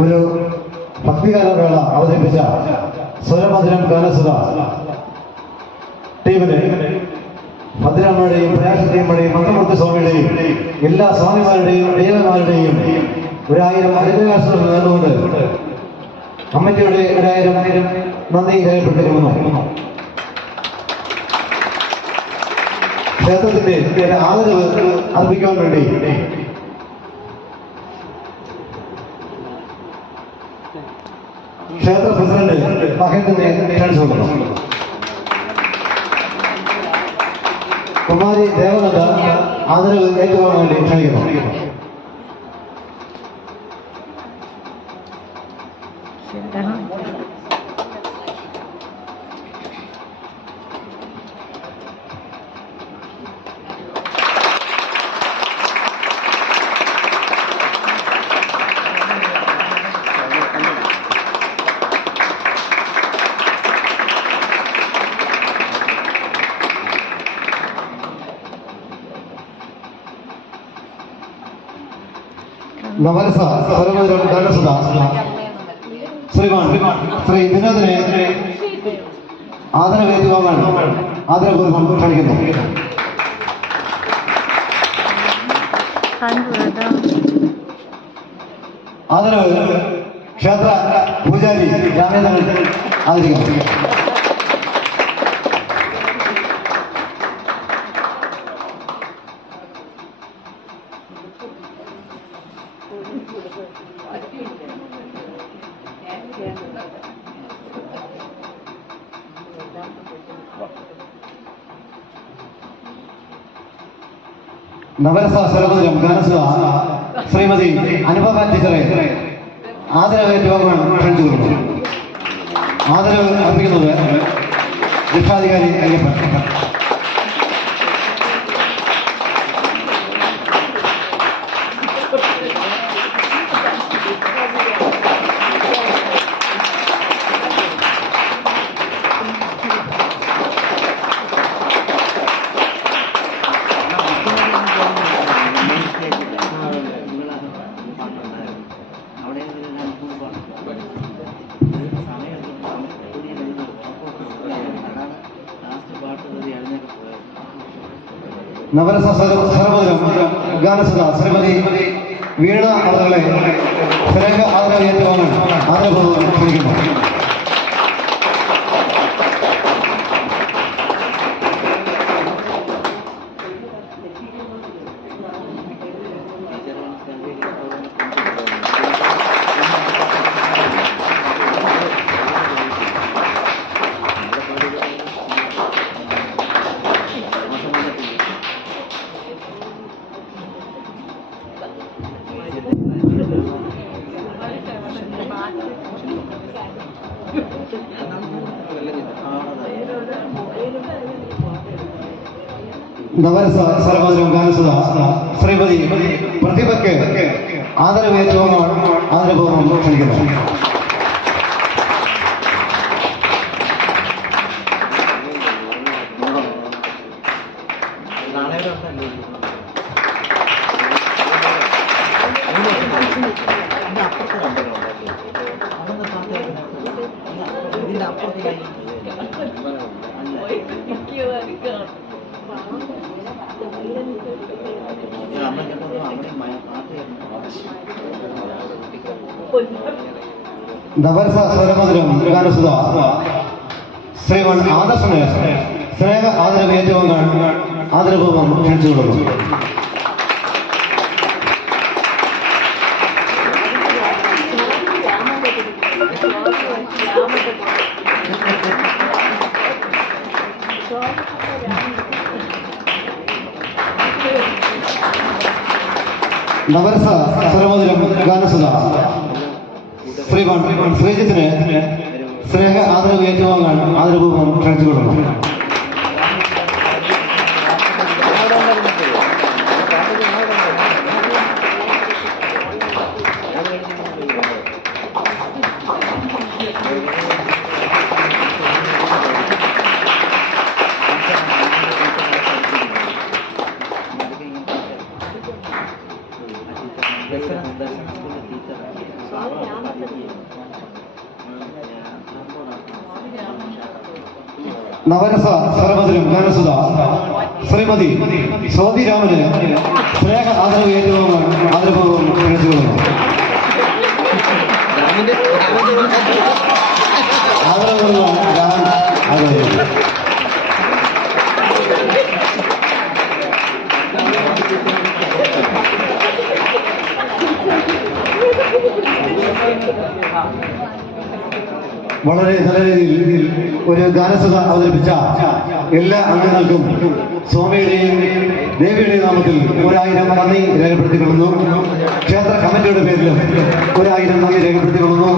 ഒരു ഭക്തിഗാനമേള അവതരിപ്പിച്ച സ്വരമധുരം ഗാനസുധ ടീമിന് ഭദ്രമ്മയുടെയും പ്രയാസത്തിയുടെയും മന്ത്രമൂർത്തി സ്വാമിയുടെയും എല്ലാ സ്വാമിമാരുടെയും ദൈവമാരുടെയും 1000 അനുഗ്രഹാശങ്ങൾ നേർന്നുകൊണ്ട് കമ്മിറ്റിയുടെ 1000 നന്ദി രേഖപ്പെടുത്തിക്കൊള്ളുന്നു. ക്ഷേത്രത്തിന്റെ ആദരവ് അർപ്പിക്കാൻ വേണ്ടി ക്ഷേത്ര പ്രസിഡന്റ് മഹേന്ദ്രനെ ക്ഷണിച്ചുകൊള്ളുന്നു. കുമാരി ദേവനന്ദ ആദരവ് ഏറ്റുവാങ്ങാൻ വേണ്ടി ക്ഷണിക്കുന്നു. നവരസ സ്വരമധുരം ഗാനസുധ ശ്രീ വിനോദിനെ ആദരവ് ഏറ്റുവാങ്ങാൻ ആദരപൂർവ്വം ക്ഷണിക്കുന്നു. ആദരവ് ക്ഷേത്ര പൂജാരി രാമേന്ദ്രൻ ആദരിക്കുന്നു. നവരസ സ്വരമധുരം ഗാനസുധ ശ്രീമതി അനുപമ ടീച്ചറെ ആദരവ് ഏറ്റുവാങ്ങാൻ ക്ഷണിച്ചു. ആദരവ് അർപ്പിക്കുന്നത് രക്ഷാധികാരി അയ്യപ്പൻ. നവരസ സ്വരമധുരം ഗാനസുധ ശ്രീമതി വീണ അവരുടെ തിരക്ക് ആദരവ് ഏറ്റുവാങ്ങാൻ ആദരപൂർവ്വം ക്ഷണിക്കുന്നു. നവരസ സ്വരമധുരം ഗാനസുധ ശ്രീമതി പ്രതിഭയ്ക്ക് ആദരവ് ഏറ്റുവാങ്ങാൻ ആദരപൂർവ്വം ക്ഷണിക്കുന്നു. നവരസ സ്വരമധുരം ഗാനസുധ ശ്രീമൻ ആദർശന് സ്നേഹ ആദരവ് ഏറ്റുവാങ്ങാൻ ആദരപൂർവ്വം ക്ഷണിച്ചുകൊള്ളുന്നു. നവരസ സ്വരമധുരം ഗാനസുധ ശ്രീമൻ ശ്രീജിത്തിന് സ്നേഹ ആദരവ് ഏറ്റുവാങ്ങാൻ ആദരപൂർവ്വം ക്ഷണിച്ചുകൊള്ളുന്നു. നവരസ സ്വരമധുരം ഗാനസുധ ശ്രീമതി സ്വാതിരാമന് സ്നേഹ ആദരവ് ആദരപൂർവ്വം ക്ഷണിച്ചുകൊള്ളുന്നു. ആദരപൂർവ്വം വളരെ നല്ല രീതിയിൽ ഒരു ഗാനസുധ അവതരിപ്പിച്ച എല്ലാ അംഗങ്ങൾക്കും സ്വാമിയുടെയും ദേവിയുടെയും നാമത്തിൽ 1000 നന്ദി രേഖപ്പെടുത്തിക്കൊള്ളുന്നു. ക്ഷേത്ര കമ്മിറ്റിയുടെ പേരിലും 1000 നന്ദി രേഖപ്പെടുത്തിക്കൊള്ളുന്നു.